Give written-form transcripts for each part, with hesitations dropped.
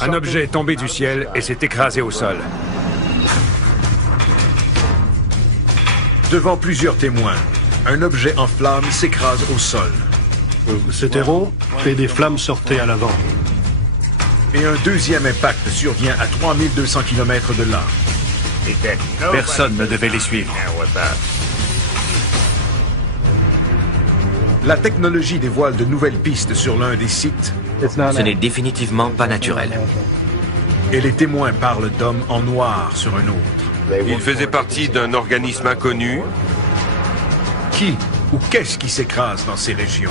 Un objet est tombé du ciel et s'est écrasé au sol. Devant plusieurs témoins, un objet en flammes s'écrase au sol. C'était rond et des flammes sortaient à l'avant. Et un deuxième impact survient à 3200 km de là. Personne ne devait les suivre. La technologie dévoile de nouvelles pistes sur l'un des sites. Ce n'est définitivement pas naturel. Et les témoins parlent d'hommes en noir sur un autre. Il faisait partie d'un organisme inconnu. Qui ou qu'est-ce qui s'écrase dans ces régions?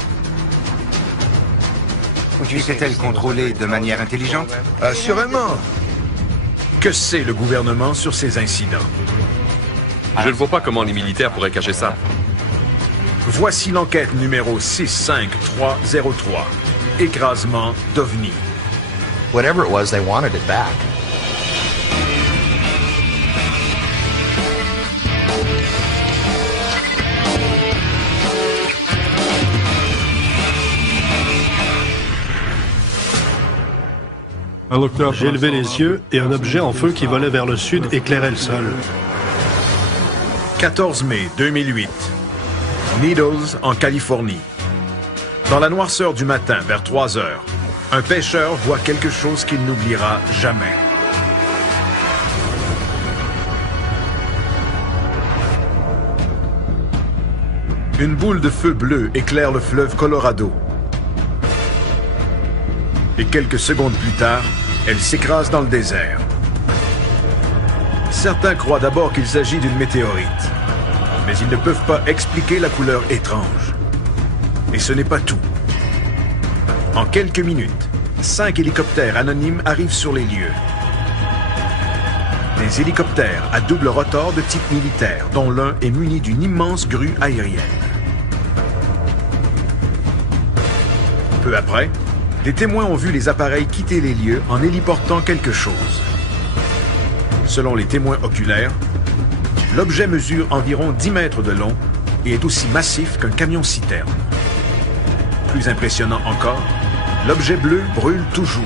Était-elle contrôlée de manière intelligente? Assurément. Que sait le gouvernement sur ces incidents? Je ne vois pas comment les militaires pourraient cacher ça. Voici l'enquête numéro 65303. Écrasement d'OVNI. Whatever it was, they wanted it back. J'ai levé les yeux et un objet en feu qui volait vers le sud éclairait le sol. 14 mai 2008. Needles, en Californie. Dans la noirceur du matin, vers 3 heures, un pêcheur voit quelque chose qu'il n'oubliera jamais. Une boule de feu bleu éclaire le fleuve Colorado. Et quelques secondes plus tard, elle s'écrase dans le désert. Certains croient d'abord qu'il s'agit d'une météorite, mais ils ne peuvent pas expliquer la couleur étrange. Et ce n'est pas tout. En quelques minutes, 5 hélicoptères anonymes arrivent sur les lieux. Des hélicoptères à double rotor de type militaire, dont l'un est muni d'une immense grue aérienne. Peu après, des témoins ont vu les appareils quitter les lieux en héliportant quelque chose. Selon les témoins oculaires, l'objet mesure environ 10 mètres de long et est aussi massif qu'un camion-citerne. Plus impressionnant encore, l'objet bleu brûle toujours.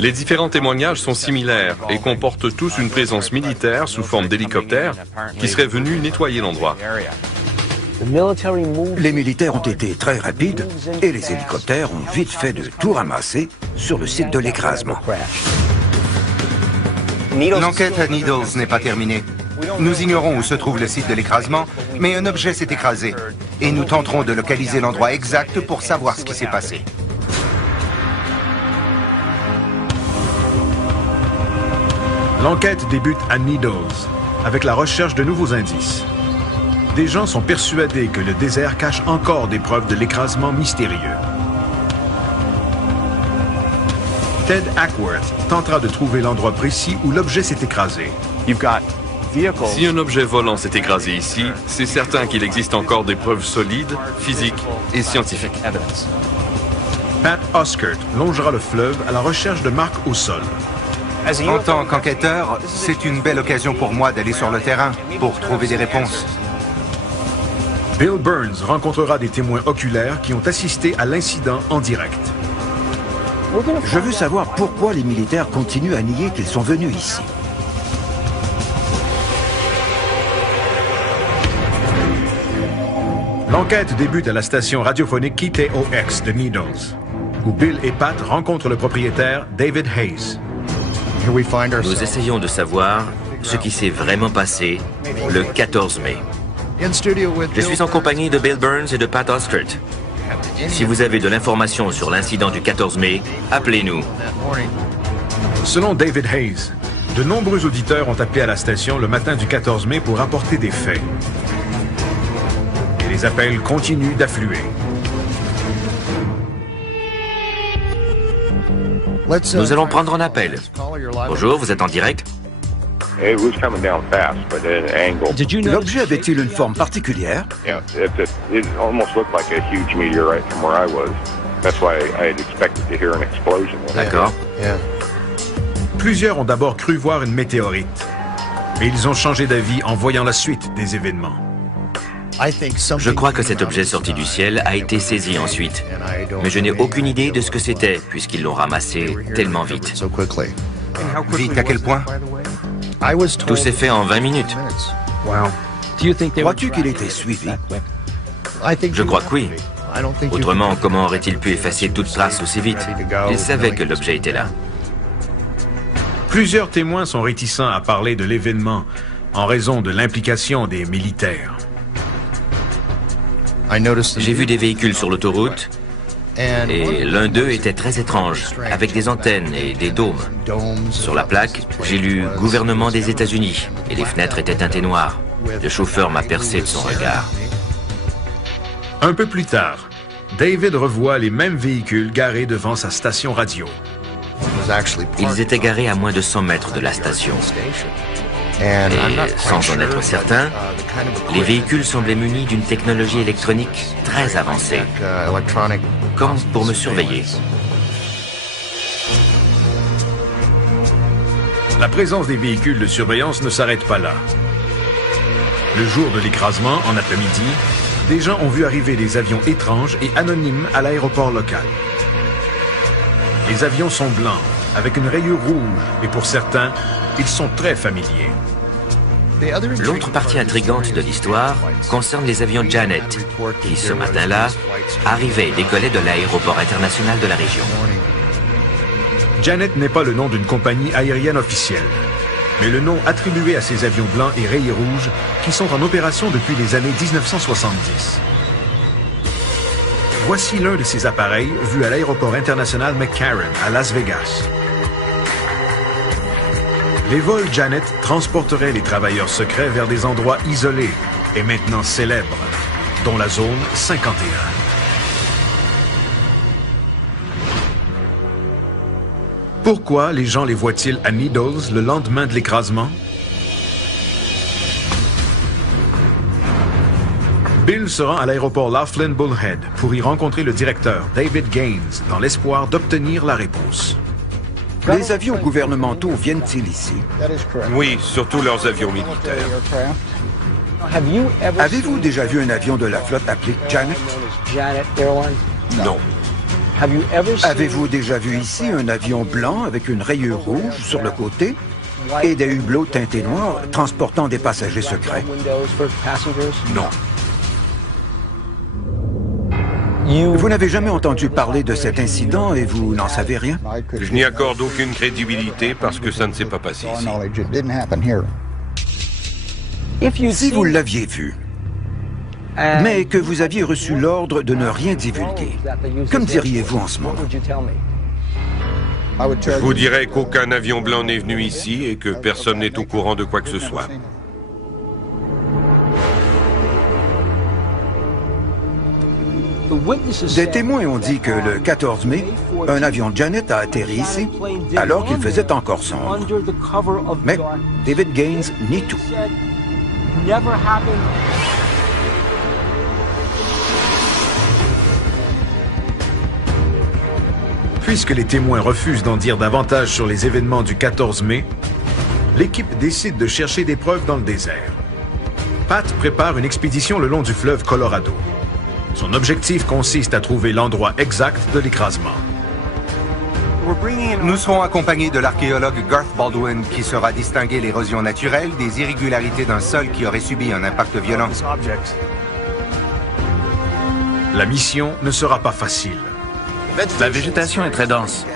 Les différents témoignages sont similaires et comportent tous une présence militaire sous forme d'hélicoptère qui serait venu nettoyer l'endroit. Les militaires ont été très rapides et les hélicoptères ont vite fait de tout ramasser sur le site de l'écrasement. L'enquête à Needles n'est pas terminée. Nous ignorons où se trouve le site de l'écrasement, mais un objet s'est écrasé. Et nous tenterons de localiser l'endroit exact pour savoir ce qui s'est passé. L'enquête débute à Needles, avec la recherche de nouveaux indices. Des gens sont persuadés que le désert cache encore des preuves de l'écrasement mystérieux. Ted Ackworth tentera de trouver l'endroit précis où l'objet s'est écrasé. Si un objet volant s'est écrasé ici, c'est certain qu'il existe encore des preuves solides, physiques et scientifiques. Pat Oskert longera le fleuve à la recherche de marques au sol. En tant qu'enquêteur, c'est une belle occasion pour moi d'aller sur le terrain pour trouver des réponses. Bill Burns rencontrera des témoins oculaires qui ont assisté à l'incident en direct. Je veux savoir pourquoi les militaires continuent à nier qu'ils sont venus ici. L'enquête débute à la station radiophonique KTOX de Needles, où Bill et Pat rencontrent le propriétaire David Hayes. Nous essayons de savoir ce qui s'est vraiment passé le 14 mai. Je suis en compagnie de Bill Burns et de Pat Oskert. Si vous avez de l'information sur l'incident du 14 mai, appelez-nous. Selon David Hayes, de nombreux auditeurs ont appelé à la station le matin du 14 mai pour rapporter des faits. Et les appels continuent d'affluer. Nous allons prendre un appel. Bonjour, vous êtes en direct? L'objet avait-il une forme particulière? D'accord. Plusieurs ont d'abord cru voir une météorite, mais ils ont changé d'avis en voyant la suite des événements. Je crois que cet objet sorti du ciel a été saisi ensuite, mais je n'ai aucune idée de ce que c'était, puisqu'ils l'ont ramassé tellement vite. Vite à quel point? Tout s'est fait en 20 minutes. Crois-tu qu'il était suivi? Je crois que oui. Autrement, comment aurait-il pu effacer toute trace aussi vite? Il savait que l'objet était là. Plusieurs témoins sont réticents à parler de l'événement en raison de l'implication des militaires. J'ai vu des véhicules sur l'autoroute et l'un d'eux était très étrange, avec des antennes et des dômes. Sur la plaque, j'ai lu « Gouvernement des États-Unis » et les fenêtres étaient teintées noires. Le chauffeur m'a percé de son regard. Un peu plus tard, David revoit les mêmes véhicules garés devant sa station radio. Ils étaient garés à moins de 100 mètres de la station. Et sans en être certain, les véhicules semblaient munis d'une technologie électronique très avancée, comme pour me surveiller. La présence des véhicules de surveillance ne s'arrête pas là. Le jour de l'écrasement, en après-midi, des gens ont vu arriver des avions étranges et anonymes à l'aéroport local. Les avions sont blancs, avec une rayure rouge, et pour certains, ils sont très familiers. L'autre partie intrigante de l'histoire concerne les avions Janet, qui, ce matin-là, arrivaient et décollaient de l'aéroport international de la région. Janet n'est pas le nom d'une compagnie aérienne officielle, mais le nom attribué à ces avions blancs et rayés rouges qui sont en opération depuis les années 1970. Voici l'un de ces appareils vus à l'aéroport international McCarran à Las Vegas. Les vols Janet transporteraient les travailleurs secrets vers des endroits isolés et maintenant célèbres, dont la zone 51. Pourquoi les gens les voient-ils à Needles le lendemain de l'écrasement? Bill se rend à l'aéroport Laughlin Bullhead pour y rencontrer le directeur, David Gaines, dans l'espoir d'obtenir la réponse. Les avions gouvernementaux viennent-ils ici? Oui, surtout leurs avions militaires. Avez-vous déjà vu un avion de la flotte appelé Janet? Non. Avez-vous déjà vu ici un avion blanc avec une rayure rouge sur le côté et des hublots teintés noirs transportant des passagers secrets? Non. Vous n'avez jamais entendu parler de cet incident et vous n'en savez rien? Je n'y accorde aucune crédibilité parce que ça ne s'est pas passé ici. Si vous l'aviez vu, mais que vous aviez reçu l'ordre de ne rien divulguer, que me diriez-vous en ce moment? Je vous dirais qu'aucun avion blanc n'est venu ici et que personne n'est au courant de quoi que ce soit. Des témoins ont dit que le 14 mai, un avion Janet a atterri ici alors qu'il faisait encore sombre. Mais David Gaines nie tout. Puisque les témoins refusent d'en dire davantage sur les événements du 14 mai, l'équipe décide de chercher des preuves dans le désert. Pat prépare une expédition le long du fleuve Colorado. Son objectif consiste à trouver l'endroit exact de l'écrasement. Nous serons accompagnés de l'archéologue Garth Baldwin qui saura distinguer l'érosion naturelle des irrégularités d'un sol qui aurait subi un impact violent. La mission ne sera pas facile. La végétation est très dense.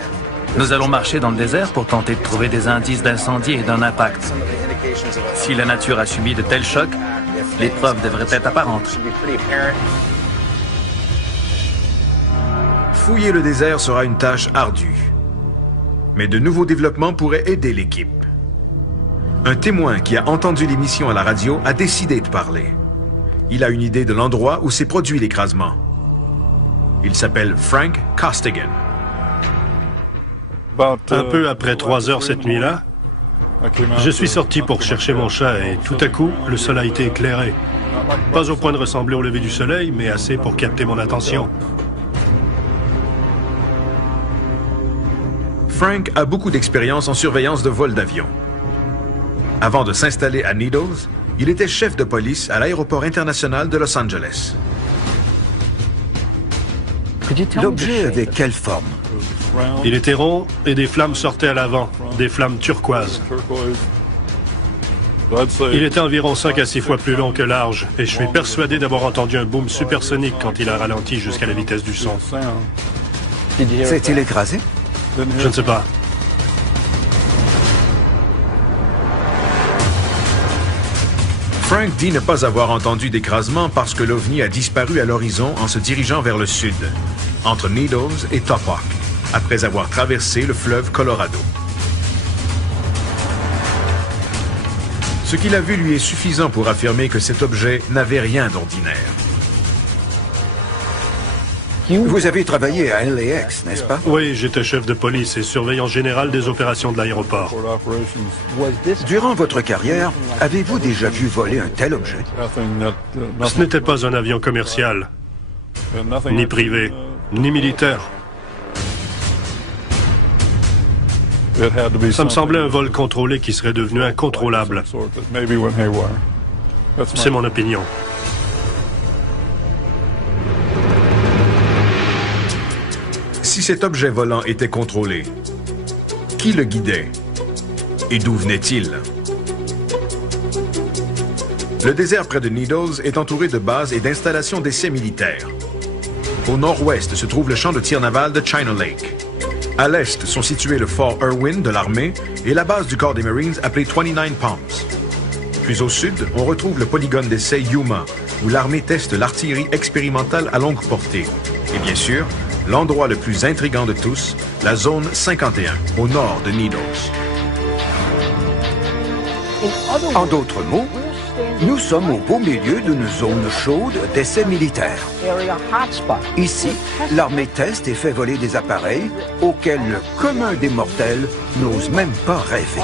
Nous allons marcher dans le désert pour tenter de trouver des indices d'incendie et d'un impact. Si la nature a subi de tels chocs, les preuves devraient être apparentes. Fouiller le désert sera une tâche ardue. Mais de nouveaux développements pourraient aider l'équipe. Un témoin qui a entendu l'émission à la radio a décidé de parler. Il a une idée de l'endroit où s'est produit l'écrasement. Il s'appelle Frank Costigan. Un peu après 3 heures cette nuit-là, je suis sorti pour chercher mon chat et tout à coup, le sol a été éclairé. Pas au point de ressembler au lever du soleil, mais assez pour capter mon attention. Frank a beaucoup d'expérience en surveillance de vol d'avion. Avant de s'installer à Needles, Il était chef de police à l'aéroport international de Los Angeles. L'objet avait quelle forme? Il était rond et des flammes sortaient à l'avant, des flammes turquoises. Il était environ 5 à 6 fois plus long que large, et je suis persuadé d'avoir entendu un boom supersonique quand il a ralenti jusqu'à la vitesse du son. S'est-il écrasé? Je ne sais pas. Frank dit ne pas avoir entendu d'écrasement parce que l'OVNI a disparu à l'horizon en se dirigeant vers le sud, entre Needles et Topok, après avoir traversé le fleuve Colorado. Ce qu'il a vu lui est suffisant pour affirmer que cet objet n'avait rien d'ordinaire. Vous avez travaillé à LAX, n'est-ce pas? Oui, j'étais chef de police et surveillant général des opérations de l'aéroport. Durant votre carrière, avez-vous déjà vu voler un tel objet? Ce n'était pas un avion commercial, ni privé, ni militaire. Ça me semblait un vol contrôlé qui serait devenu incontrôlable. C'est mon opinion. Si cet objet volant était contrôlé, qui le guidait et d'où venait-il? Le désert près de Needles est entouré de bases et d'installations d'essais militaires. Au nord-ouest se trouve le champ de tir naval de China Lake. À l'est sont situés le fort Irwin de l'armée et la base du corps des Marines appelée 29 Palms. Plus au sud, on retrouve le polygone d'essai Yuma, où l'armée teste l'artillerie expérimentale à longue portée. Et bien sûr, l'endroit le plus intriguant de tous, la zone 51, au nord de Needles. En d'autres mots, nous sommes au beau milieu d'une zone chaude d'essais militaires. Ici, l'armée teste et fait voler des appareils auxquels le commun des mortels n'ose même pas rêver.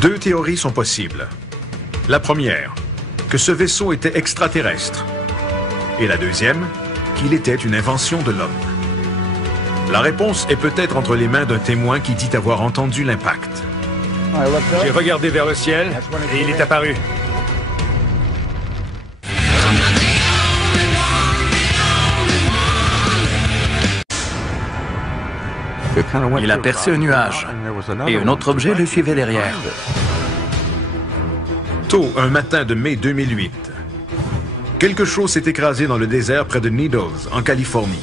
Deux théories sont possibles. La première, que ce vaisseau était extraterrestre. Et la deuxième, qu'il était une invention de l'homme. La réponse est peut-être entre les mains d'un témoin qui dit avoir entendu l'impact. J'ai regardé vers le ciel et il est apparu. Il a percé un nuage et un autre objet le suivait derrière. Tôt un matin de mai 2008, quelque chose s'est écrasé dans le désert près de Needles, en Californie.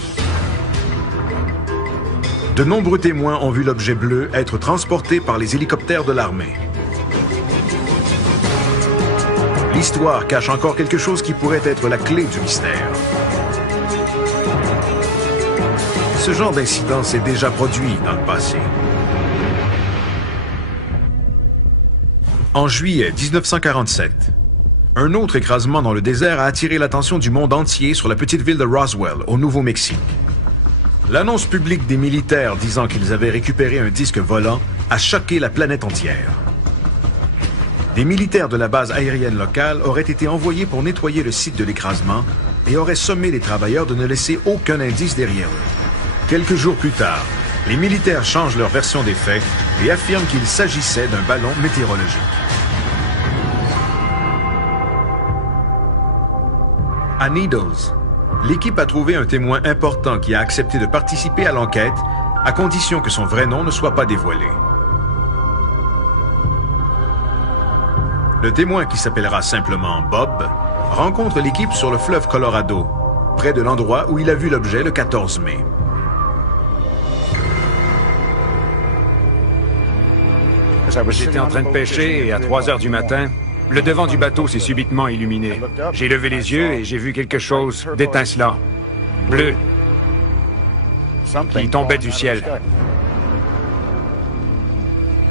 De nombreux témoins ont vu l'objet bleu être transporté par les hélicoptères de l'armée. L'histoire cache encore quelque chose qui pourrait être la clé du mystère. Ce genre d'incident s'est déjà produit dans le passé. En juillet 1947, un autre écrasement dans le désert a attiré l'attention du monde entier sur la petite ville de Roswell, au Nouveau-Mexique. L'annonce publique des militaires disant qu'ils avaient récupéré un disque volant a choqué la planète entière. Des militaires de la base aérienne locale auraient été envoyés pour nettoyer le site de l'écrasement et auraient sommé les travailleurs de ne laisser aucun indice derrière eux. Quelques jours plus tard, les militaires changent leur version des faits et affirment qu'il s'agissait d'un ballon météorologique. À Needles, l'équipe a trouvé un témoin important qui a accepté de participer à l'enquête, à condition que son vrai nom ne soit pas dévoilé. Le témoin, qui s'appellera simplement Bob, rencontre l'équipe sur le fleuve Colorado, près de l'endroit où il a vu l'objet le 14 mai. J'étais en train de pêcher et à 3 heures du matin, le devant du bateau s'est subitement illuminé. J'ai levé les yeux et j'ai vu quelque chose d'étincelant, bleu, qui tombait du ciel.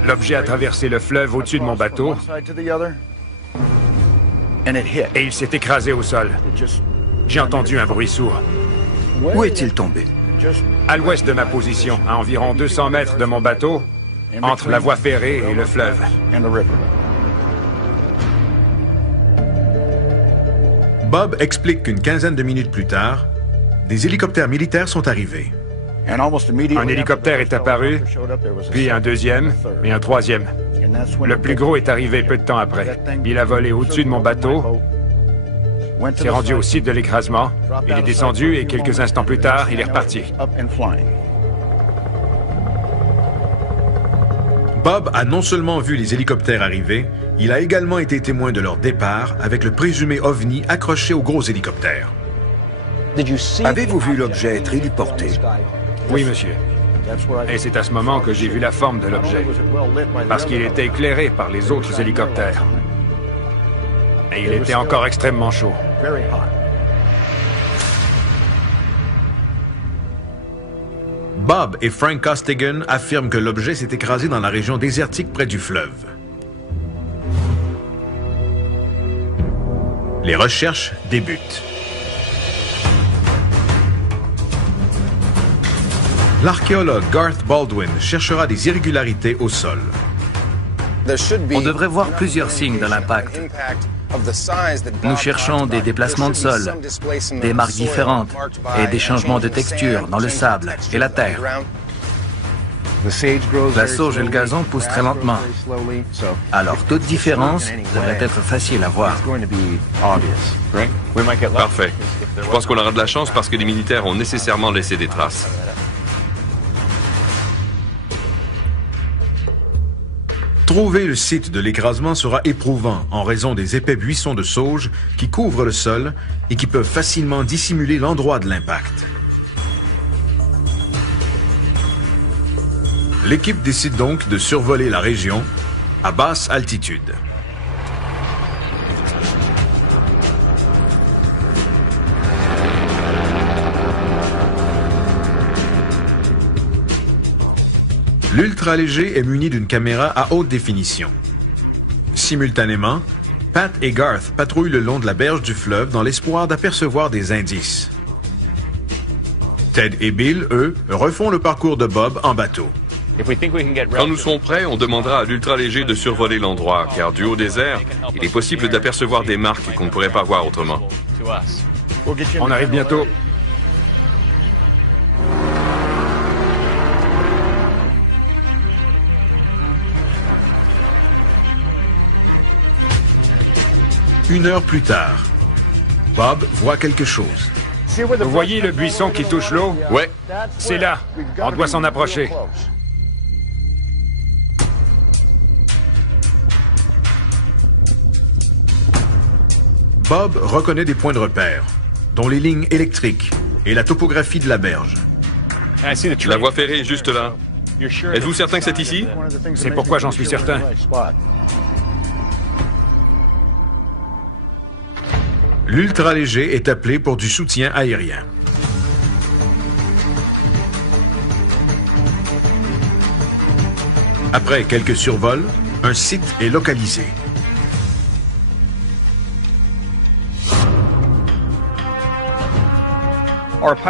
L'objet a traversé le fleuve au-dessus de mon bateau et il s'est écrasé au sol. J'ai entendu un bruit sourd. Où est-il tombé? À l'ouest de ma position, à environ 200 mètres de mon bateau, entre la voie ferrée et le fleuve. Bob explique qu'une quinzaine de minutes plus tard, des hélicoptères militaires sont arrivés. Un hélicoptère est apparu, puis un deuxième et un troisième. Le plus gros est arrivé peu de temps après. Il a volé au-dessus de mon bateau, s'est rendu au site de l'écrasement, il est descendu et quelques instants plus tard, il est reparti. Bob a non seulement vu les hélicoptères arriver, il a également été témoin de leur départ avec le présumé OVNI accroché au gros hélicoptère. Avez-vous vu l'objet être héliporté? Oui, monsieur. Et c'est à ce moment que j'ai vu la forme de l'objet, parce qu'il était éclairé par les autres hélicoptères. Et il était encore extrêmement chaud. Bob et Frank Costigan affirment que l'objet s'est écrasé dans la région désertique près du fleuve. Les recherches débutent. L'archéologue Garth Baldwin cherchera des irrégularités au sol. On devrait voir plusieurs signes de l'impact. Nous cherchons des déplacements de sol, des marques différentes et des changements de texture dans le sable et la terre. La sauge et le gazon poussent très lentement. Alors toute différence devrait être facile à voir. Parfait. Je pense qu'on aura de la chance parce que les militaires ont nécessairement laissé des traces. Trouver le site de l'écrasement sera éprouvant en raison des épais buissons de sauge qui couvrent le sol et qui peuvent facilement dissimuler l'endroit de l'impact. L'équipe décide donc de survoler la région à basse altitude. L'ultra-léger est muni d'une caméra à haute définition. Simultanément, Pat et Garth patrouillent le long de la berge du fleuve dans l'espoir d'apercevoir des indices. Ted et Bill, eux, refont le parcours de Bob en bateau. Quand nous serons prêts, on demandera à l'ultra-léger de survoler l'endroit, car du haut des airs, il est possible d'apercevoir des marques qu'on ne pourrait pas voir autrement. On arrive bientôt. Une heure plus tard, Bob voit quelque chose. Vous voyez le buisson qui touche l'eau? Ouais. C'est là. On doit s'en approcher. Bob reconnaît des points de repère, dont les lignes électriques et la topographie de la berge. La voie ferrée est juste là. Êtes-vous certain que c'est ici? C'est pourquoi j'en suis certain. L'ultra-léger est appelé pour du soutien aérien. Après quelques survols, un site est localisé.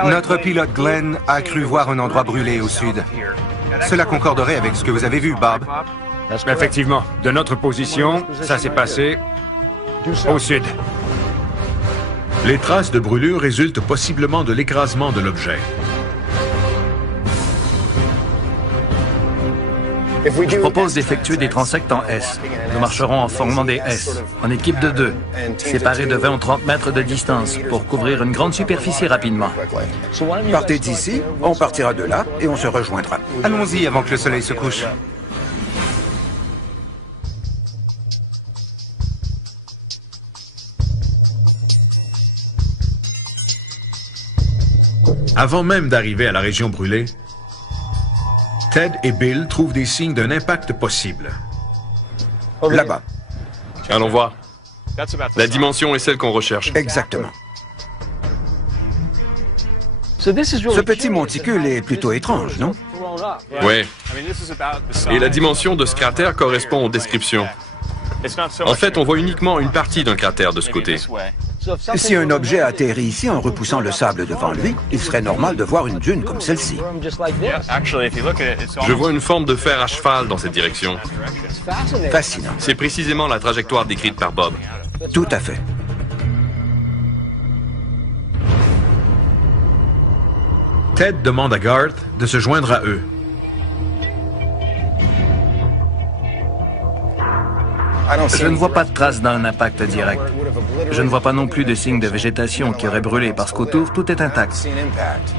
Notre pilote Glenn a cru voir un endroit brûlé au sud. Cela concorderait avec ce que vous avez vu, Bob. Effectivement, de notre position, ça s'est passé au sud. Les traces de brûlure résultent possiblement de l'écrasement de l'objet. Je propose d'effectuer des transects en S. Nous marcherons en formant des S, en équipe de 2, séparés de 20 ou 30 mètres de distance, pour couvrir une grande superficie rapidement. Partez d'ici, on partira de là et on se rejoindra. Allons-y avant que le soleil se couche. Avant même d'arriver à la région brûlée, Ted et Bill trouvent des signes d'un impact possible. Là-bas. Allons voir. La dimension est celle qu'on recherche. Exactement. Ce petit monticule est plutôt étrange, non? Oui. Et la dimension de ce cratère correspond aux descriptions. En fait, on voit uniquement une partie d'un cratère de ce côté. Si un objet atterrit ici en repoussant le sable devant lui, il serait normal de voir une dune comme celle-ci. Je vois une forme de fer à cheval dans cette direction. Fascinant. C'est précisément la trajectoire décrite par Bob. Tout à fait. Ted demande à Garth de se joindre à eux. Je ne vois pas de traces d'un impact direct. Je ne vois pas non plus de signes de végétation qui aurait brûlé parce qu'autour, tout est intact.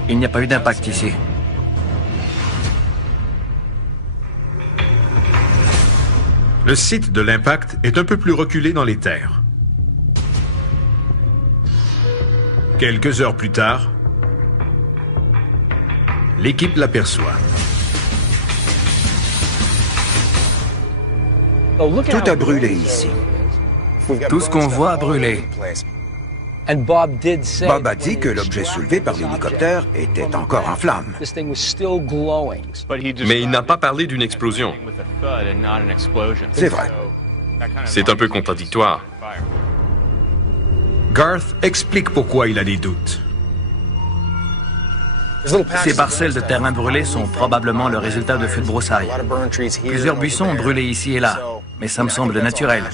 Il n'y a pas eu d'impact ici. Le site de l'impact est un peu plus reculé dans les terres. Quelques heures plus tard, l'équipe l'aperçoit. Tout a brûlé ici. Tout ce qu'on voit a brûlé. Bob a dit que l'objet soulevé par l'hélicoptère était encore en flammes. Mais il n'a pas parlé d'une explosion. C'est vrai. C'est un peu contradictoire. Garth explique pourquoi il a des doutes. Ces parcelles de terrain brûlées sont probablement le résultat de feux de broussailles. Plusieurs buissons ont brûlé ici et là, mais ça me semble naturel.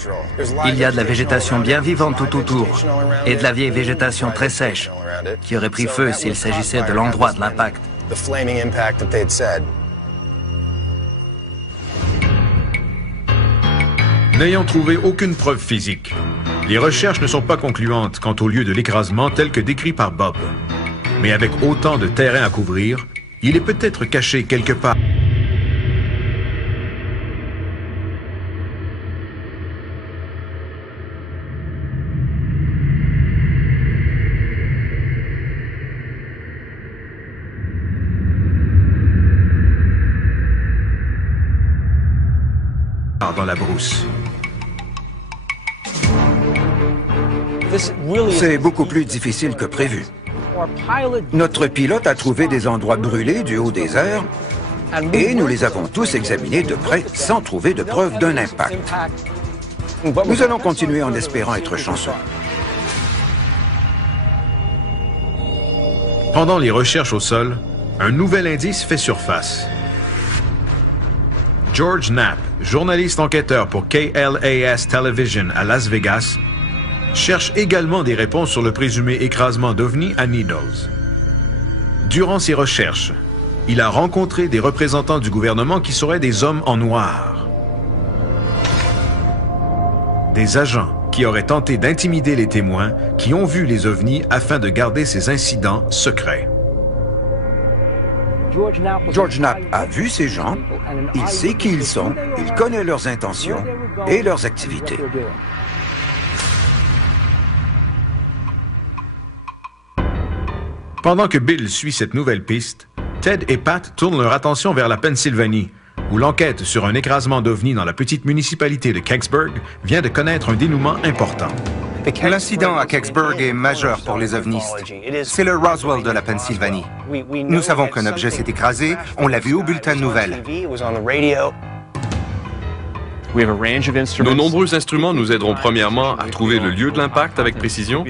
Il y a de la végétation bien vivante tout autour, et de la vieille végétation très sèche, qui aurait pris feu s'il s'agissait de l'endroit de l'impact. N'ayant trouvé aucune preuve physique, les recherches ne sont pas concluantes quant au lieu de l'écrasement tel que décrit par Bob. Mais avec autant de terrain à couvrir, il est peut-être caché quelque part. Dans la brousse. C'est beaucoup plus difficile que prévu. Notre pilote a trouvé des endroits brûlés du haut des airs et nous les avons tous examinés de près sans trouver de preuve d'un impact. Nous allons continuer en espérant être chanceux. Pendant les recherches au sol, un nouvel indice fait surface. George Knapp, journaliste enquêteur pour KLAS Television à Las Vegas, cherche également des réponses sur le présumé écrasement d'OVNI à Needles. Durant ses recherches, il a rencontré des représentants du gouvernement qui seraient des hommes en noir. Des agents qui auraient tenté d'intimider les témoins qui ont vu les OVNI afin de garder ces incidents secrets. George Knapp a vu ces gens, il sait qui ils sont, il connaît leurs intentions et leurs activités. Pendant que Bill suit cette nouvelle piste, Ted et Pat tournent leur attention vers la Pennsylvanie, où l'enquête sur un écrasement d'OVNI dans la petite municipalité de Kecksburg vient de connaître un dénouement important. L'incident à Kecksburg est majeur pour les ovnistes. C'est le Roswell de la Pennsylvanie. Nous savons qu'un objet s'est écrasé, on l'a vu au bulletin de nouvelles. Nos nombreux instruments nous aideront premièrement à trouver le lieu de l'impact avec précision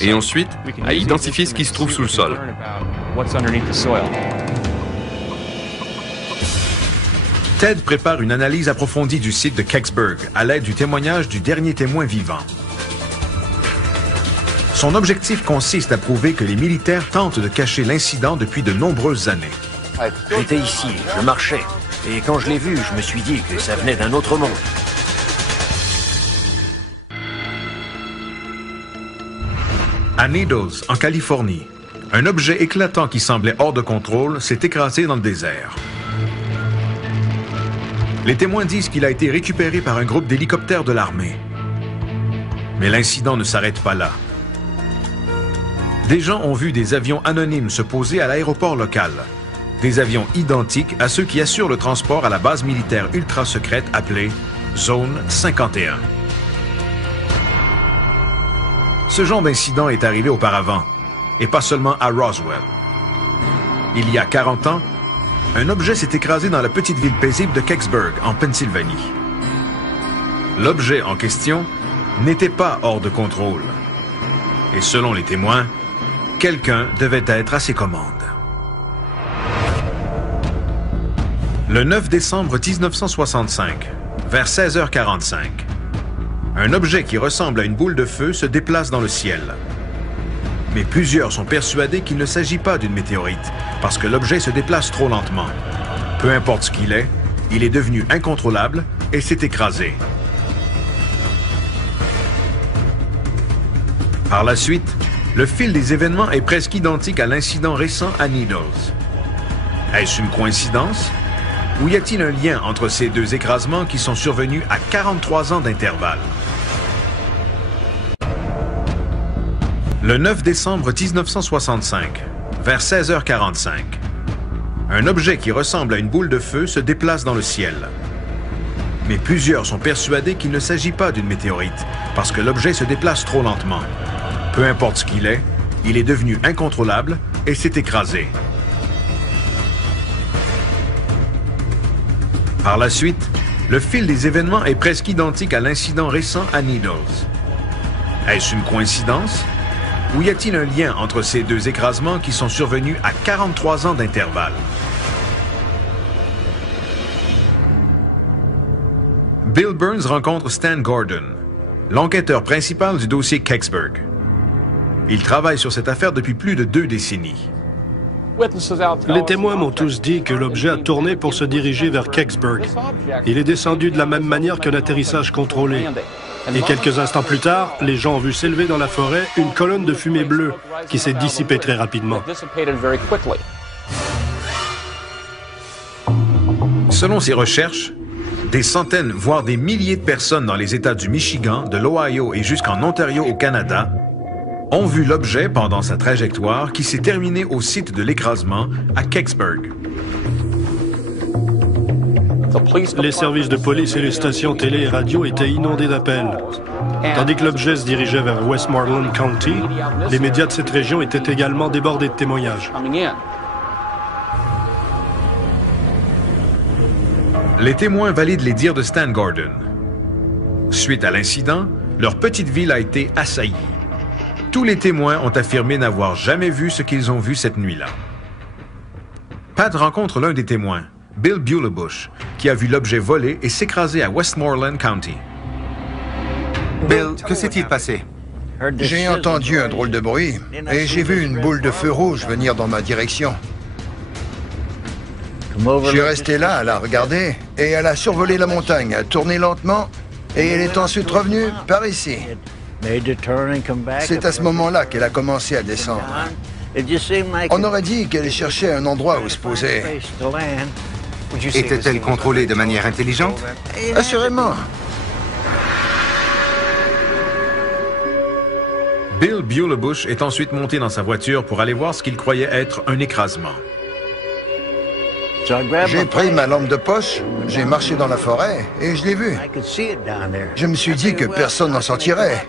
et ensuite à identifier ce qui se trouve sous le sol. Ted prépare une analyse approfondie du site de Kecksburg à l'aide du témoignage du dernier témoin vivant. Son objectif consiste à prouver que les militaires tentent de cacher l'incident depuis de nombreuses années. J'étais ici, je marchais, et quand je l'ai vu, je me suis dit que ça venait d'un autre monde. À Needles, en Californie, un objet éclatant qui semblait hors de contrôle s'est écrasé dans le désert. Les témoins disent qu'il a été récupéré par un groupe d'hélicoptères de l'armée. Mais l'incident ne s'arrête pas là. Des gens ont vu des avions anonymes se poser à l'aéroport local. Des avions identiques à ceux qui assurent le transport à la base militaire ultra secrète appelée Zone 51. Ce genre d'incident est arrivé auparavant, et pas seulement à Roswell. Il y a 40 ans, un objet s'est écrasé dans la petite ville paisible de Kecksburg, en Pennsylvanie. L'objet en question n'était pas hors de contrôle. Et selon les témoins, quelqu'un devait être à ses commandes. Le 9 décembre 1965, vers 16h45, un objet qui ressemble à une boule de feu se déplace dans le ciel. Mais plusieurs sont persuadés qu'il ne s'agit pas d'une météorite, parce que l'objet se déplace trop lentement. Peu importe ce qu'il est, il est devenu incontrôlable et s'est écrasé. Par la suite, le fil des événements est presque identique à l'incident récent à Needles. Est-ce une coïncidence? Ou y a-t-il un lien entre ces deux écrasements qui sont survenus à 43 ans d'intervalle? Le 9 décembre 1965, vers 16h45, un objet qui ressemble à une boule de feu se déplace dans le ciel. Mais plusieurs sont persuadés qu'il ne s'agit pas d'une météorite, parce que l'objet se déplace trop lentement. Peu importe ce qu'il est devenu incontrôlable et s'est écrasé. Par la suite, le fil des événements est presque identique à l'incident récent à Needles. Est-ce une coïncidence? Ou y a-t-il un lien entre ces deux écrasements qui sont survenus à 43 ans d'intervalle? Bill Burns rencontre Stan Gordon, l'enquêteur principal du dossier Kecksburg. Il travaille sur cette affaire depuis plus de 2 décennies. Les témoins m'ont tous dit que l'objet a tourné pour se diriger vers Kecksburg. Il est descendu de la même manière qu'un atterrissage contrôlé. Et quelques instants plus tard, les gens ont vu s'élever dans la forêt une colonne de fumée bleue qui s'est dissipée très rapidement. Selon ses recherches, des centaines, voire des milliers de personnes dans les États du Michigan, de l'Ohio et jusqu'en Ontario au Canada ont vu l'objet pendant sa trajectoire qui s'est terminée au site de l'écrasement à Kecksburg. Les services de police et les stations télé et radio étaient inondés d'appels. Tandis que l'objet se dirigeait vers Westmoreland County, les médias de cette région étaient également débordés de témoignages. Les témoins valident les dires de Stan Gordon. Suite à l'incident, leur petite ville a été assaillie. Tous les témoins ont affirmé n'avoir jamais vu ce qu'ils ont vu cette nuit-là. Pat rencontre l'un des témoins, Bill Bulebush, qui a vu l'objet voler et s'écraser à Westmoreland County. Bill, que s'est-il passé? J'ai entendu un drôle de bruit et j'ai vu une boule de feu rouge venir dans ma direction. Je suis resté là à la regarder et elle a survolé la montagne, a tourné lentement et elle est ensuite revenue par ici. C'est à ce moment-là qu'elle a commencé à descendre. On aurait dit qu'elle cherchait un endroit où se poser. Était-elle contrôlée de manière intelligente? Assurément. Bill Bulebush est ensuite monté dans sa voiture pour aller voir ce qu'il croyait être un écrasement. J'ai pris ma lampe de poche, j'ai marché dans la forêt et je l'ai vu. Je me suis dit que personne n'en sortirait.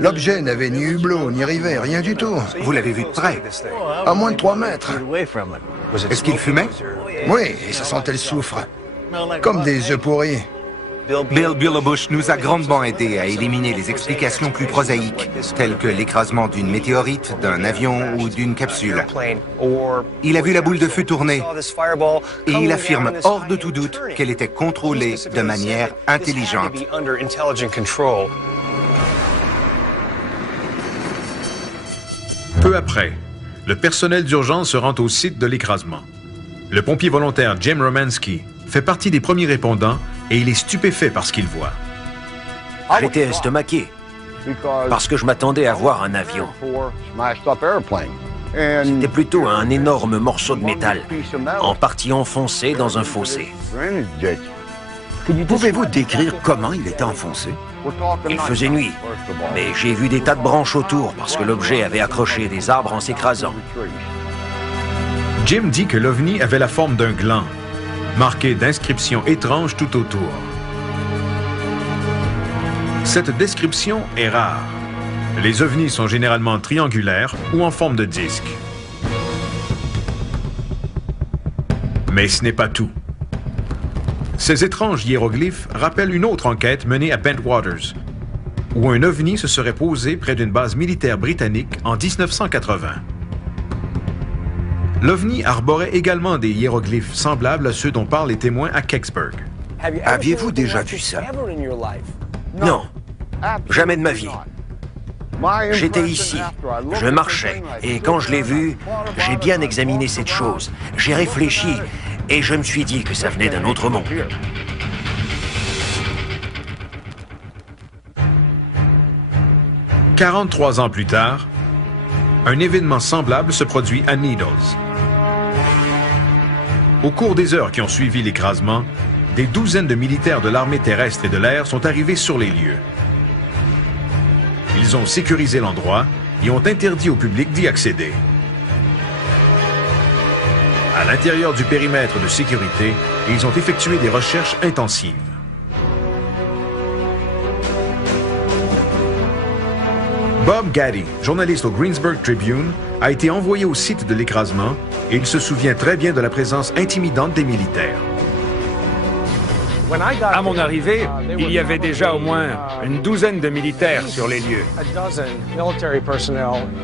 L'objet n'avait ni hublot, ni rivet, rien du tout. Vous l'avez vu de près? À moins de 3 mètres. Est-ce qu'il fumait? Oui, et ça sentait le soufre. Comme des œufs pourris. Bill Bulebush nous a grandement aidé à éliminer les explications plus prosaïques, telles que l'écrasement d'une météorite, d'un avion ou d'une capsule. Il a vu la boule de feu tourner et il affirme hors de tout doute qu'elle était contrôlée de manière intelligente. Peu après, le personnel d'urgence se rend au site de l'écrasement. Le pompier volontaire Jim Romanski fait partie des premiers répondants et il est stupéfait par ce qu'il voit. J'étais estomaqué, parce que je m'attendais à voir un avion. C'était plutôt un énorme morceau de métal, en partie enfoncé dans un fossé. Pouvez-vous décrire comment il était enfoncé? Il faisait nuit, mais j'ai vu des tas de branches autour parce que l'objet avait accroché des arbres en s'écrasant. Jim dit que l'OVNI avait la forme d'un gland, marqué d'inscriptions étranges tout autour. Cette description est rare. Les ovnis sont généralement triangulaires ou en forme de disque. Mais ce n'est pas tout. Ces étranges hiéroglyphes rappellent une autre enquête menée à Bentwaters, où un ovni se serait posé près d'une base militaire britannique en 1980. L'OVNI arborait également des hiéroglyphes semblables à ceux dont parlent les témoins à Kecksburg. Aviez-vous déjà vu ça? Non, jamais de ma vie. J'étais ici, je marchais, et quand je l'ai vu, j'ai bien examiné cette chose. J'ai réfléchi, et je me suis dit que ça venait d'un autre monde. « 43 ans plus tard, un événement semblable se produit à Needles. Au cours des heures qui ont suivi l'écrasement, des douzaines de militaires de l'armée terrestre et de l'air sont arrivés sur les lieux. Ils ont sécurisé l'endroit et ont interdit au public d'y accéder. À l'intérieur du périmètre de sécurité, ils ont effectué des recherches intensives. Bob Gaddy, journaliste au Greensburg Tribune, a été envoyé au site de l'écrasement et il se souvient très bien de la présence intimidante des militaires. À mon arrivée, il y avait déjà au moins une douzaine de militaires sur les lieux,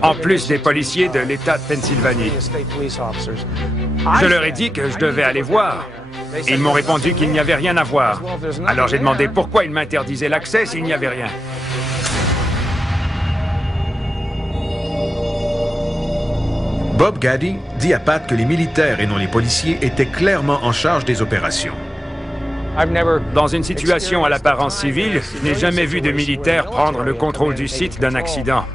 en plus des policiers de l'État de Pennsylvanie. Je leur ai dit que je devais aller voir. Ils m'ont répondu qu'il n'y avait rien à voir. Alors j'ai demandé pourquoi ils m'interdisaient l'accès s'il n'y avait rien. Bob Gaddy dit à Pat que les militaires et non les policiers étaient clairement en charge des opérations. Dans une situation à l'apparence civile, je n'ai jamais vu de militaires prendre le contrôle du site d'un accident.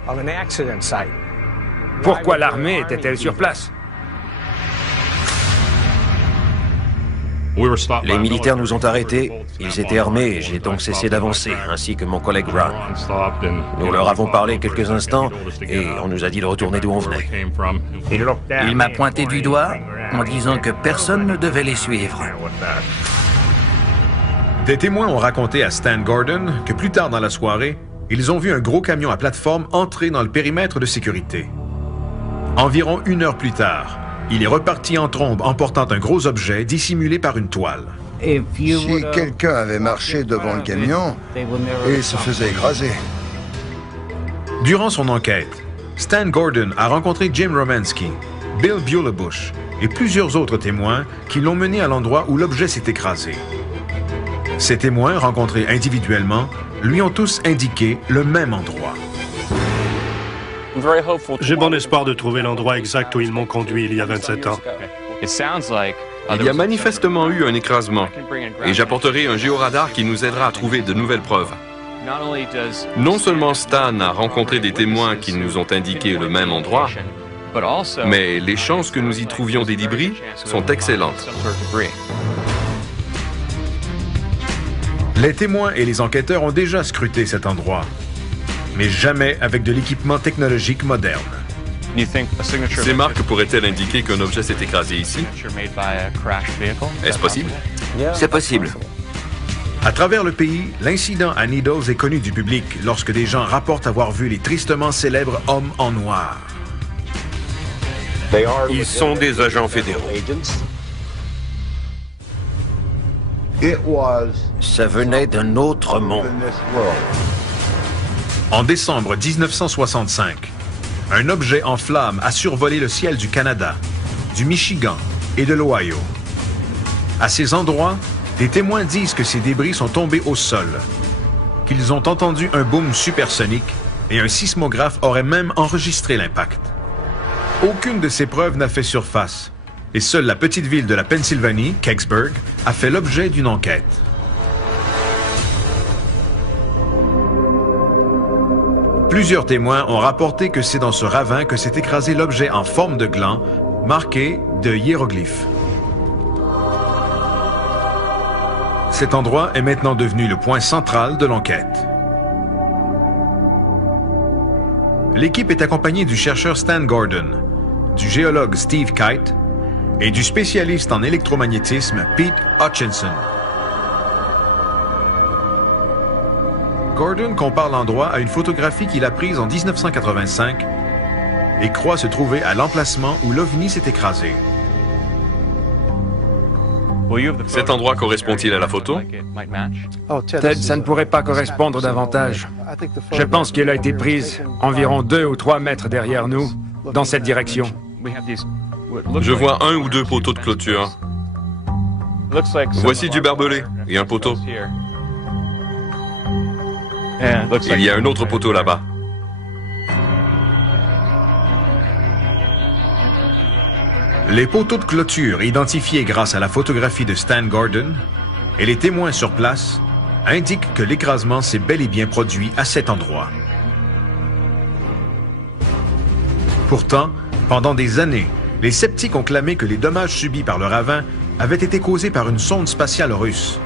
Pourquoi l'armée était-elle sur place? Les militaires nous ont arrêtés, ils étaient armés et j'ai donc cessé d'avancer, ainsi que mon collègue Ron. Nous leur avons parlé quelques instants et on nous a dit de retourner d'où on venait. Il m'a pointé du doigt en disant que personne ne devait les suivre. Des témoins ont raconté à Stan Gordon que plus tard dans la soirée, ils ont vu un gros camion à plateforme entrer dans le périmètre de sécurité. Environ 1 heure plus tard, il est reparti en trombe en portant un gros objet dissimulé par une toile. Si quelqu'un avait marché devant le camion, il se faisait écraser. Durant son enquête, Stan Gordon a rencontré Jim Romanski, Bill Bulebush et plusieurs autres témoins qui l'ont mené à l'endroit où l'objet s'est écrasé. Ces témoins, rencontrés individuellement, lui ont tous indiqué le même endroit. J'ai bon espoir de trouver l'endroit exact où ils m'ont conduit il y a 27 ans. Il y a manifestement eu un écrasement, et j'apporterai un géoradar qui nous aidera à trouver de nouvelles preuves. Non seulement Stan a rencontré des témoins qui nous ont indiqué le même endroit, mais les chances que nous y trouvions des débris sont excellentes. Les témoins et les enquêteurs ont déjà scruté cet endroit, mais jamais avec de l'équipement technologique moderne. Ces marques pourraient-elles indiquer qu'un objet s'est écrasé ici? Est-ce possible? C'est possible. À travers le pays, l'incident à Needles est connu du public lorsque des gens rapportent avoir vu les tristement célèbres hommes en noir. Ils sont des agents fédéraux. Ça venait d'un autre monde. En décembre 1965, un objet en flammes a survolé le ciel du Canada, du Michigan et de l'Ohio. À ces endroits, des témoins disent que ces débris sont tombés au sol, qu'ils ont entendu un boom supersonique et un sismographe aurait même enregistré l'impact. Aucune de ces preuves n'a fait surface, et seule la petite ville de la Pennsylvanie, Kecksburg, a fait l'objet d'une enquête. Plusieurs témoins ont rapporté que c'est dans ce ravin que s'est écrasé l'objet en forme de gland, marqué de hiéroglyphes. Cet endroit est maintenant devenu le point central de l'enquête. L'équipe est accompagnée du chercheur Stan Gordon, du géologue Steve Kite et du spécialiste en électromagnétisme Pete Hutchinson. Gordon compare l'endroit à une photographie qu'il a prise en 1985 et croit se trouver à l'emplacement où l'OVNI s'est écrasé. Cet endroit correspond-il à la photo? Ted, ça ne pourrait pas correspondre davantage. Je pense qu'elle a été prise environ 2 ou 3 mètres derrière nous, dans cette direction. Je vois 1 ou 2 poteaux de clôture. Voici du barbelé et un poteau. Il y a un autre poteau là-bas. Les poteaux de clôture identifiés grâce à la photographie de Stan Gordon et les témoins sur place indiquent que l'écrasement s'est bel et bien produit à cet endroit. Pourtant, pendant des années, les sceptiques ont clamé que les dommages subis par le ravin avaient été causés par une sonde spatiale russe.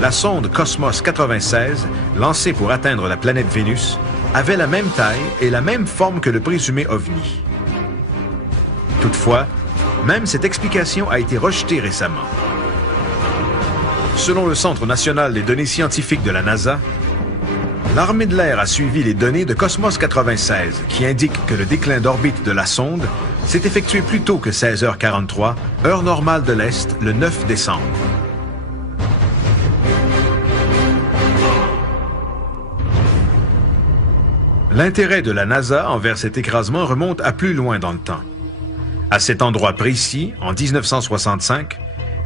La sonde Cosmos 96, lancée pour atteindre la planète Vénus, avait la même taille et la même forme que le présumé OVNI. Toutefois, même cette explication a été rejetée récemment. Selon le Centre national des données scientifiques de la NASA, l'armée de l'air a suivi les données de Cosmos 96 qui indiquent que le déclin d'orbite de la sonde s'est effectué plus tôt que 16h43, heure normale de l'Est, le 9 décembre. L'intérêt de la NASA envers cet écrasement remonte à plus loin dans le temps. À cet endroit précis, en 1965,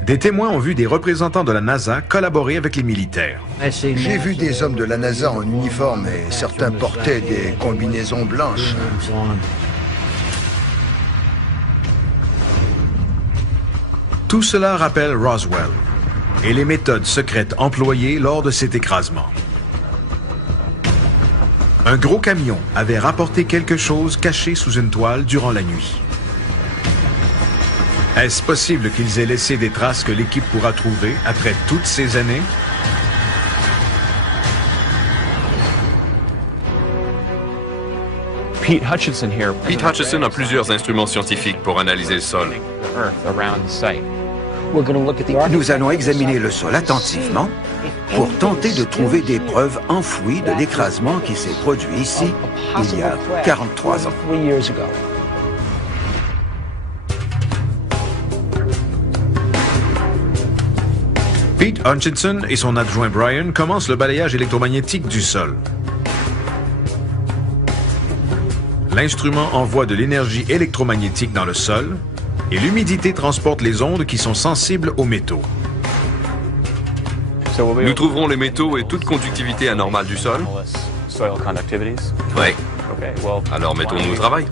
des témoins ont vu des représentants de la NASA collaborer avec les militaires. J'ai vu des hommes de la NASA en uniforme et certains portaient des combinaisons blanches. Tout cela rappelle Roswell et les méthodes secrètes employées lors de cet écrasement. Un gros camion avait rapporté quelque chose caché sous une toile durant la nuit. Est-ce possible qu'ils aient laissé des traces que l'équipe pourra trouver après toutes ces années? Pete Hutchison a plusieurs instruments scientifiques pour analyser le sol. Nous allons examiner le sol attentivement pour tenter de trouver des preuves enfouies de l'écrasement qui s'est produit ici il y a 43 ans. Pete Hutchison et son adjoint Brian commencent le balayage électromagnétique du sol. L'instrument envoie de l'énergie électromagnétique dans le sol et l'humidité transporte les ondes qui sont sensibles aux métaux. Nous trouverons les métaux et toute conductivité anormale du sol? Oui. Alors mettons-nous au travail.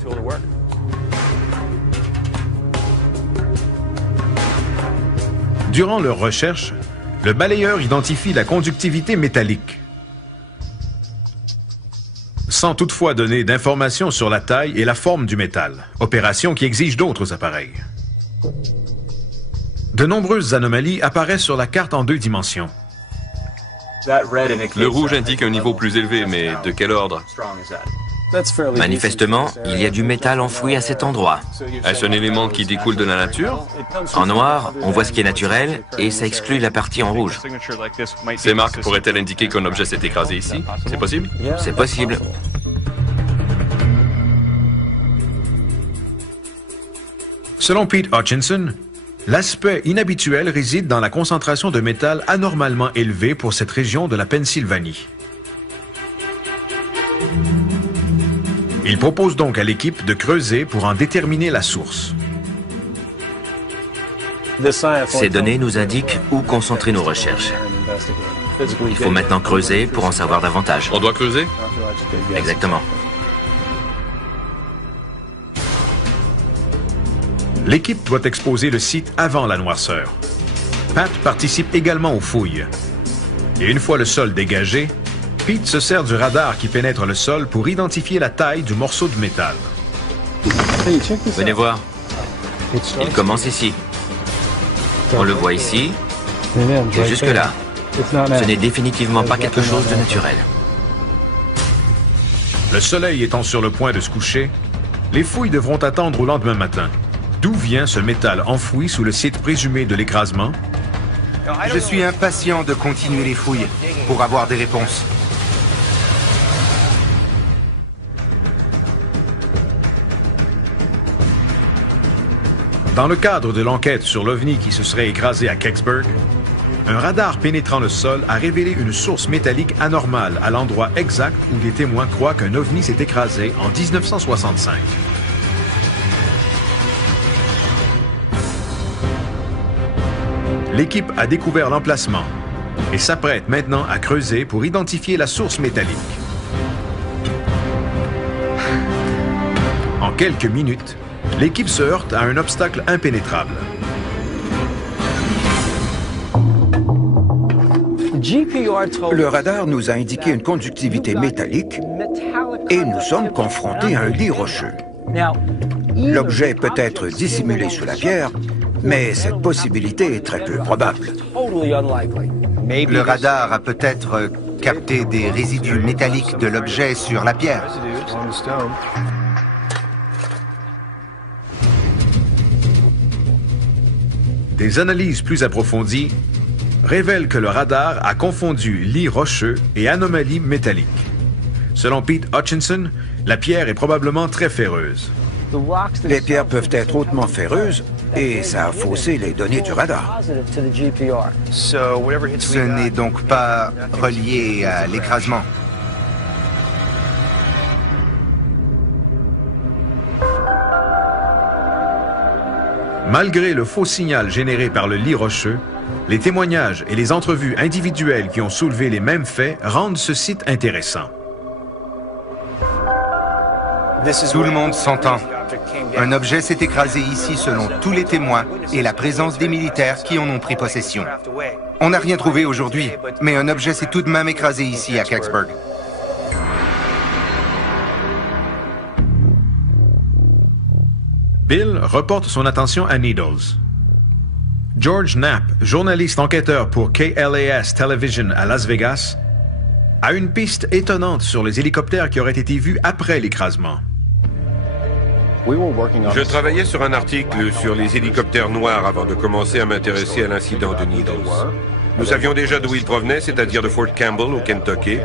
Durant leurs recherches, le balayeur identifie la conductivité métallique, sans toutefois donner d'informations sur la taille et la forme du métal, opération qui exige d'autres appareils. De nombreuses anomalies apparaissent sur la carte en 2 dimensions. Le rouge indique un niveau plus élevé, mais de quel ordre? Manifestement, il y a du métal enfoui à cet endroit. Est-ce un élément qui découle de la nature? En noir, on voit ce qui est naturel et ça exclut la partie en rouge. Ces marques pourraient-elles indiquer qu'un objet s'est écrasé ici? C'est possible? C'est possible. Selon Pete Hutchison, l'aspect inhabituel réside dans la concentration de métal anormalement élevée pour cette région de la Pennsylvanie. Il propose donc à l'équipe de creuser pour en déterminer la source. Ces données nous indiquent où concentrer nos recherches. Il faut maintenant creuser pour en savoir davantage. On doit creuser? Exactement. L'équipe doit exposer le site avant la noirceur. Pat participe également aux fouilles. Et une fois le sol dégagé, Pete se sert du radar qui pénètre le sol pour identifier la taille du morceau de métal. Venez voir. Il commence ici. On le voit ici et jusque-là. Ce n'est définitivement pas quelque chose de naturel. Le soleil étant sur le point de se coucher, les fouilles devront attendre au lendemain matin. D'où vient ce métal enfoui sous le site présumé de l'écrasement? Je suis impatient de continuer les fouilles pour avoir des réponses. Dans le cadre de l'enquête sur l'OVNI qui se serait écrasé à Kecksburg, un radar pénétrant le sol a révélé une source métallique anormale à l'endroit exact où des témoins croient qu'un OVNI s'est écrasé en 1965. L'équipe a découvert l'emplacement et s'apprête maintenant à creuser pour identifier la source métallique. En quelques minutes, L'équipe se heurte à un obstacle impénétrable. Le radar nous a indiqué une conductivité métallique et nous sommes confrontés à un lit rocheux. L'objet peut être dissimulé sous la pierre, mais cette possibilité est très peu probable. Le radar a peut-être capté des résidus métalliques de l'objet sur la pierre. Des analyses plus approfondies révèlent que le radar a confondu lit rocheux et anomalie métallique. Selon Pete Hutchinson, la pierre est probablement très ferreuse. Les pierres peuvent être hautement ferreuses et ça a faussé les données du radar. Ce n'est donc pas relié à l'écrasement. Malgré le faux signal généré par le lit rocheux, les témoignages et les entrevues individuelles qui ont soulevé les mêmes faits rendent ce site intéressant. Tout le monde s'entend. Un objet s'est écrasé ici selon tous les témoins et la présence des militaires qui en ont pris possession. On n'a rien trouvé aujourd'hui, mais un objet s'est tout de même écrasé ici à Kecksburg. Bill reporte son attention à Needles. George Knapp, journaliste enquêteur pour KLAS Television à Las Vegas, a une piste étonnante sur les hélicoptères qui auraient été vus après l'écrasement. Je travaillais sur un article sur les hélicoptères noirs avant de commencer à m'intéresser à l'incident de Needles. Nous savions déjà d'où ils provenaient, c'est-à-dire de Fort Campbell au Kentucky.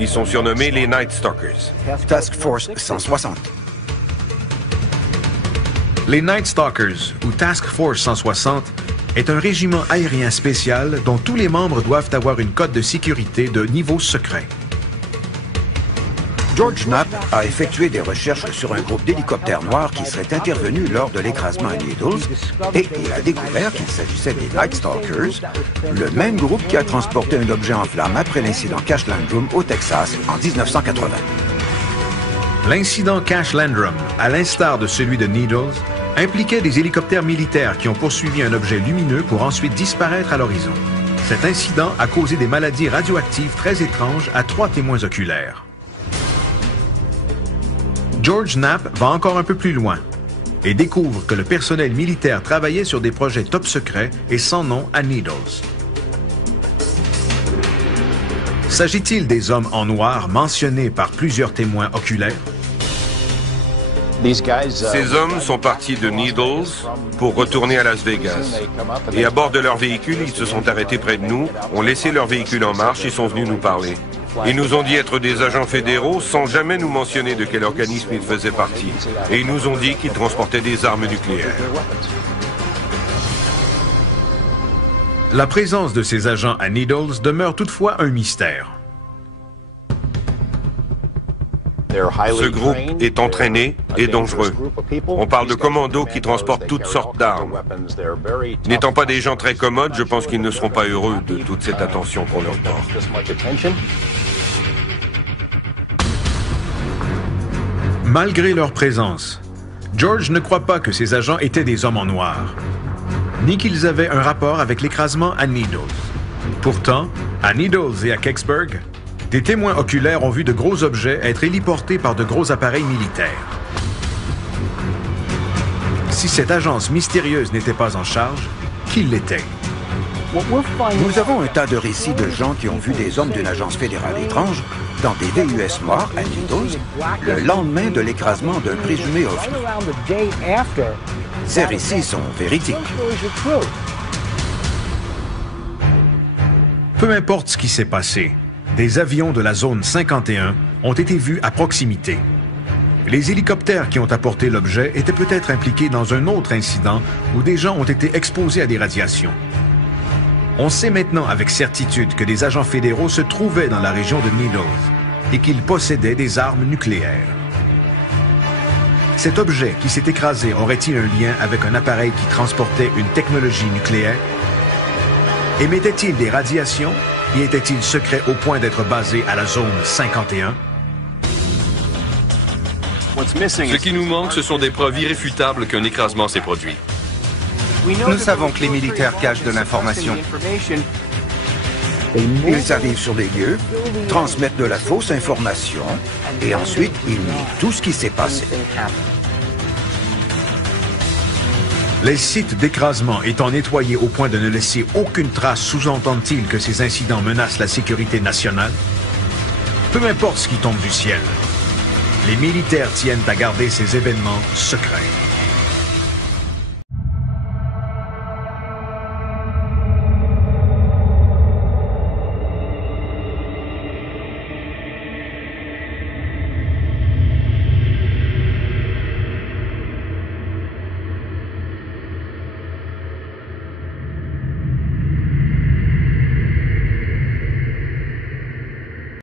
Ils sont surnommés les Night Stalkers. Task Force 160. Les Night Stalkers, ou Task Force 160, est un régiment aérien spécial dont tous les membres doivent avoir une cote de sécurité de niveau secret. George Knapp a effectué des recherches sur un groupe d'hélicoptères noirs qui serait intervenu lors de l'écrasement à Needles et il a découvert qu'il s'agissait des Night Stalkers, le même groupe qui a transporté un objet en flammes après l'incident Cash Landrum au Texas en 1980. L'incident Cash Landrum, à l'instar de celui de Needles, impliquait des hélicoptères militaires qui ont poursuivi un objet lumineux pour ensuite disparaître à l'horizon. Cet incident a causé des maladies radioactives très étranges à 3 témoins oculaires. George Knapp va encore un peu plus loin et découvre que le personnel militaire travaillait sur des projets top secrets et sans nom à Needles. S'agit-il des hommes en noir mentionnés par plusieurs témoins oculaires? Ces hommes sont partis de Needles pour retourner à Las Vegas. Et à bord de leur véhicule, ils se sont arrêtés près de nous, ont laissé leur véhicule en marche et sont venus nous parler. Ils nous ont dit être des agents fédéraux sans jamais nous mentionner de quel organisme ils faisaient partie. Et ils nous ont dit qu'ils transportaient des armes nucléaires. La présence de ces agents à Needles demeure toutefois un mystère. Ce groupe est entraîné et dangereux. On parle de commandos qui transportent toutes sortes d'armes. N'étant pas des gens très commodes, je pense qu'ils ne seront pas heureux de toute cette attention qu'on leur porte. Malgré leur présence, George ne croit pas que ces agents étaient des hommes en noir, ni qu'ils avaient un rapport avec l'écrasement à Needles. Pourtant, à Needles et à Kecksburg, des témoins oculaires ont vu de gros objets être héliportés par de gros appareils militaires. Si cette agence mystérieuse n'était pas en charge, qui l'était? Nous avons un tas de récits de gens qui ont vu des hommes d'une agence fédérale étrange dans des VUS noirs à Needles le lendemain de l'écrasement d'un présumé ovni. Ces récits sont véridiques. Peu importe ce qui s'est passé, des avions de la zone 51 ont été vus à proximité. Les hélicoptères qui ont apporté l'objet étaient peut-être impliqués dans un autre incident où des gens ont été exposés à des radiations. On sait maintenant avec certitude que des agents fédéraux se trouvaient dans la région de Needles et qu'ils possédaient des armes nucléaires. Cet objet qui s'est écrasé aurait-il un lien avec un appareil qui transportait une technologie nucléaire? Émettait-il des radiations et était-il secret au point d'être basé à la zone 51? Ce qui nous manque, ce sont des preuves irréfutables qu'un écrasement s'est produit. Nous savons que les militaires cachent de l'information. Ils arrivent sur les lieux, transmettent de la fausse information, et ensuite ils nient tout ce qui s'est passé. Les sites d'écrasement étant nettoyés au point de ne laisser aucune trace, sous-entend-il que ces incidents menacent la sécurité nationale? Peu importe ce qui tombe du ciel, les militaires tiennent à garder ces événements secrets.